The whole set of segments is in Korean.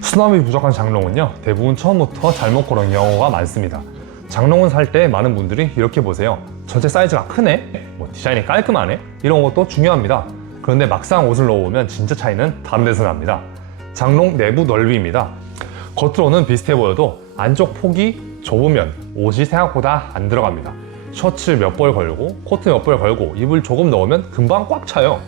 수납이 부족한 장롱은요, 대부분 처음부터 잘못 고른 경우가 많습니다. 장롱을 살 때 많은 분들이 이렇게 보세요. 전체 사이즈가 크네? 디자인이 깔끔하네? 이런 것도 중요합니다. 그런데 막상 옷을 넣어보면 진짜 차이는 다른 데서 납니다. 장롱 내부 넓이입니다. 겉으로는 비슷해 보여도 안쪽 폭이 좁으면 옷이 생각보다 안 들어갑니다. 셔츠 몇 벌 걸고 코트 몇 벌 걸고 이불 조금 넣으면 금방 꽉 차요.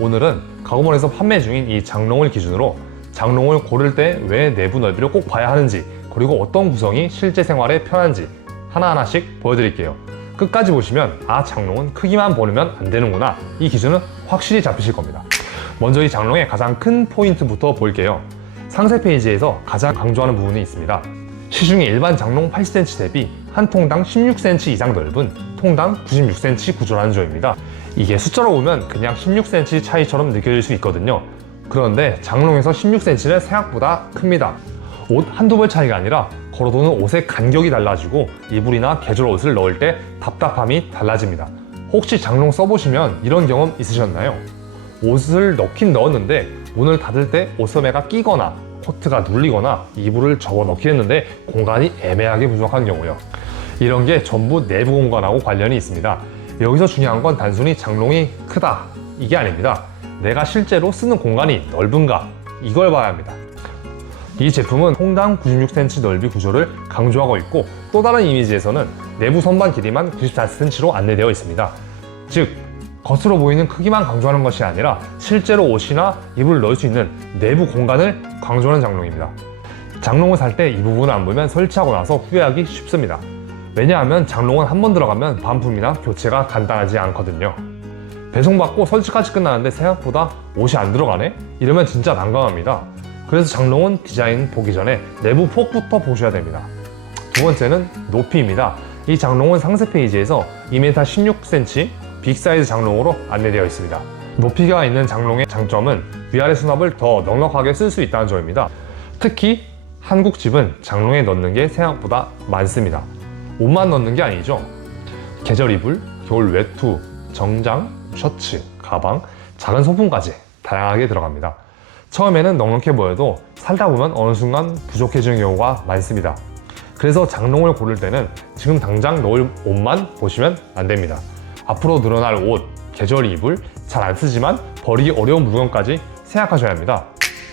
오늘은 가구몰에서 판매 중인 이 장롱을 기준으로 장롱을 고를 때 왜 내부 넓이를 꼭 봐야 하는지, 그리고 어떤 구성이 실제 생활에 편한지 하나하나씩 보여드릴게요. 끝까지 보시면 장롱은 크기만 보면 안 되는구나, 이 기준은 확실히 잡히실 겁니다. 먼저 이 장롱의 가장 큰 포인트부터 볼게요. 상세 페이지에서 가장 강조하는 부분이 있습니다. 시중에 일반 장롱 80cm 대비 한 통당 16cm 이상 넓은 통당 96cm 구조라는 점입니다. 이게 숫자로 보면 그냥 16cm 차이처럼 느껴질 수 있거든요. 그런데 장롱에서 16cm는 생각보다 큽니다. 옷 한두 벌 차이가 아니라 걸어두는 옷의 간격이 달라지고 이불이나 계절 옷을 넣을 때 답답함이 달라집니다. 혹시 장롱 써보시면 이런 경험 있으셨나요? 옷을 넣긴 넣었는데 문을 닫을 때 옷소매가 끼거나 코트가 눌리거나 이불을 접어 넣긴 했는데 공간이 애매하게 부족한 경우요. 이런 게 전부 내부 공간하고 관련이 있습니다. 여기서 중요한 건 단순히 장롱이 크다, 이게 아닙니다. 내가 실제로 쓰는 공간이 넓은가, 이걸 봐야 합니다. 이 제품은 통당 96cm 넓이 구조를 강조하고 있고, 또 다른 이미지에서는 내부 선반 길이만 94cm로 안내되어 있습니다. 즉, 겉으로 보이는 크기만 강조하는 것이 아니라 실제로 옷이나 이불을 넣을 수 있는 내부 공간을 강조하는 장롱입니다. 장롱을 살 때 이 부분을 안 보면 설치하고 나서 후회하기 쉽습니다. 왜냐하면 장롱은 한번 들어가면 반품이나 교체가 간단하지 않거든요. 배송받고 설치까지 끝나는데 생각보다 옷이 안 들어가네? 이러면 진짜 난감합니다. 그래서 장롱은 디자인 보기 전에 내부 폭부터 보셔야 됩니다. 두 번째는 높이입니다. 이 장롱은 상세 페이지에서 2m 16cm 빅사이즈 장롱으로 안내되어 있습니다. 높이가 있는 장롱의 장점은 위아래 수납을 더 넉넉하게 쓸 수 있다는 점입니다. 특히 한국 집은 장롱에 넣는 게 생각보다 많습니다. 옷만 넣는 게 아니죠. 계절 이불, 겨울 외투, 정장, 셔츠, 가방, 작은 소품까지 다양하게 들어갑니다. 처음에는 넉넉해 보여도 살다 보면 어느 순간 부족해지는 경우가 많습니다. 그래서 장롱을 고를 때는 지금 당장 넣을 옷만 보시면 안 됩니다. 앞으로 늘어날 옷, 계절 이불, 잘 안 쓰지만 버리기 어려운 물건까지 생각하셔야 합니다.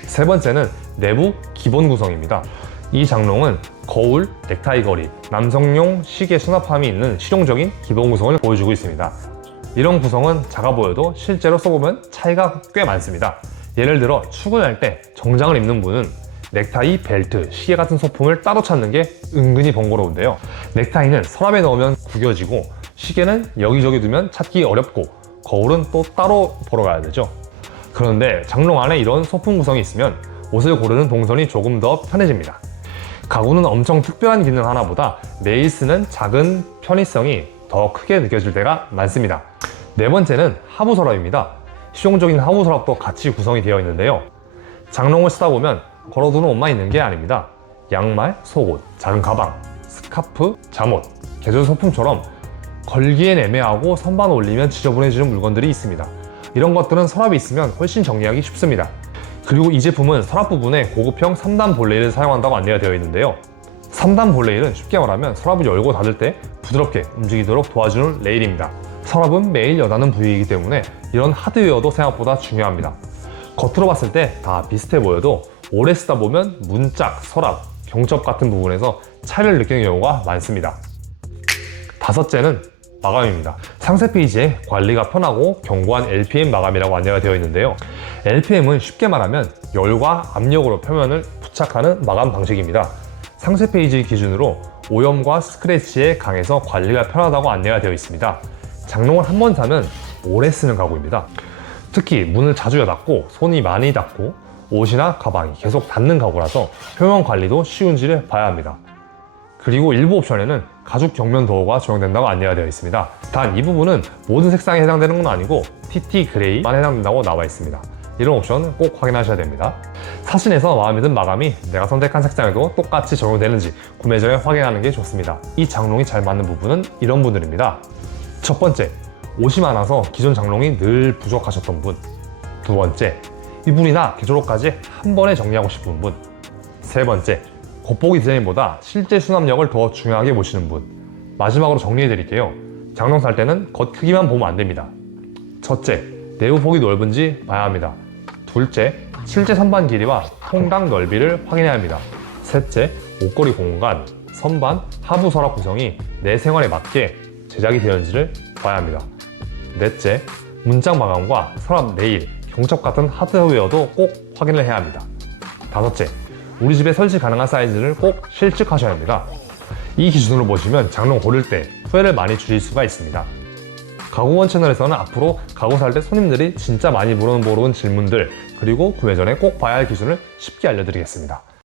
세 번째는 내부 기본 구성입니다. 이 장롱은 거울, 넥타이 거리, 남성용 시계 수납함이 있는 실용적인 기본 구성을 보여주고 있습니다. 이런 구성은 작아 보여도 실제로 써보면 차이가 꽤 많습니다. 예를 들어 출근할 때 정장을 입는 분은 넥타이, 벨트, 시계 같은 소품을 따로 찾는 게 은근히 번거로운데요. 넥타이는 서랍에 넣으면 구겨지고 시계는 여기저기 두면 찾기 어렵고 거울은 또 따로 보러 가야 되죠. 그런데 장롱 안에 이런 소품 구성이 있으면 옷을 고르는 동선이 조금 더 편해집니다. 가구는 엄청 특별한 기능 하나보다 매일 쓰는 작은 편의성이 더 크게 느껴질 때가 많습니다. 네 번째는 하부 서랍입니다. 실용적인 하부 서랍도 같이 구성이 되어 있는데요. 장롱을 쓰다 보면 걸어두는 옷만 있는 게 아닙니다. 양말, 속옷, 작은 가방, 스카프, 잠옷, 계절 소품처럼 걸기엔 애매하고 선반 올리면 지저분해지는 물건들이 있습니다. 이런 것들은 서랍이 있으면 훨씬 정리하기 쉽습니다. 그리고 이 제품은 서랍 부분에 고급형 3단 볼레일을 사용한다고 안내가 되어 있는데요. 3단 볼레일은 쉽게 말하면 서랍을 열고 닫을 때 부드럽게 움직이도록 도와주는 레일입니다. 서랍은 매일 여닫는 부위이기 때문에 이런 하드웨어도 생각보다 중요합니다. 겉으로 봤을 때 다 비슷해 보여도 오래 쓰다 보면 문짝, 서랍, 경첩 같은 부분에서 차이를 느끼는 경우가 많습니다. 다섯째는 마감입니다. 상세 페이지에 관리가 편하고 견고한 LPM 마감이라고 안내가 되어 있는데요. LPM은 쉽게 말하면 열과 압력으로 표면을 부착하는 마감 방식입니다. 상세 페이지 기준으로 오염과 스크래치에 강해서 관리가 편하다고 안내가 되어 있습니다. 장롱을 한 번 사면 오래 쓰는 가구입니다. 특히 문을 자주 닫고 손이 많이 닿고 옷이나 가방이 계속 닿는 가구라서 표면 관리도 쉬운지를 봐야 합니다. 그리고 일부 옵션에는 가죽 벽면 도어가 적용된다고 안내가 되어 있습니다. 단 이 부분은 모든 색상에 해당되는 건 아니고 TT 그레이만 해당된다고 나와 있습니다. 이런 옵션은 꼭 확인하셔야 됩니다. 사진에서 마음에 든 마감이 내가 선택한 색상에도 똑같이 적용되는지 구매 전에 확인하는 게 좋습니다. 이 장롱이 잘 맞는 부분은 이런 분들입니다. 첫 번째, 옷이 많아서 기존 장롱이 늘 부족하셨던 분. 두 번째, 이불이나 계절옷까지 한 번에 정리하고 싶은 분. 세 번째, 겉보기 디자인보다 실제 수납력을 더 중요하게 보시는 분. 마지막으로 정리해 드릴게요. 장롱 살 때는 겉 크기만 보면 안 됩니다. 첫째, 내부 폭이 넓은지 봐야 합니다. 둘째, 실제 선반 길이와 통당 넓이를 확인해야 합니다. 셋째, 옷걸이 공간, 선반, 하부 서랍 구성이 내 생활에 맞게 제작이 되었는지를 봐야 합니다. 넷째, 문장 마감과 서랍 네일, 경첩 같은 하드웨어도 꼭 확인을 해야 합니다. 다섯째, 우리 집에 설치 가능한 사이즈를 꼭 실측하셔야 합니다. 이 기준으로 보시면 장롱 고를 때 후회를 많이 줄일 수가 있습니다. 가구원 채널에서는 앞으로 가구 살 때 손님들이 진짜 많이 물어보는 질문들, 그리고 구매 전에 꼭 봐야 할 기준을 쉽게 알려드리겠습니다.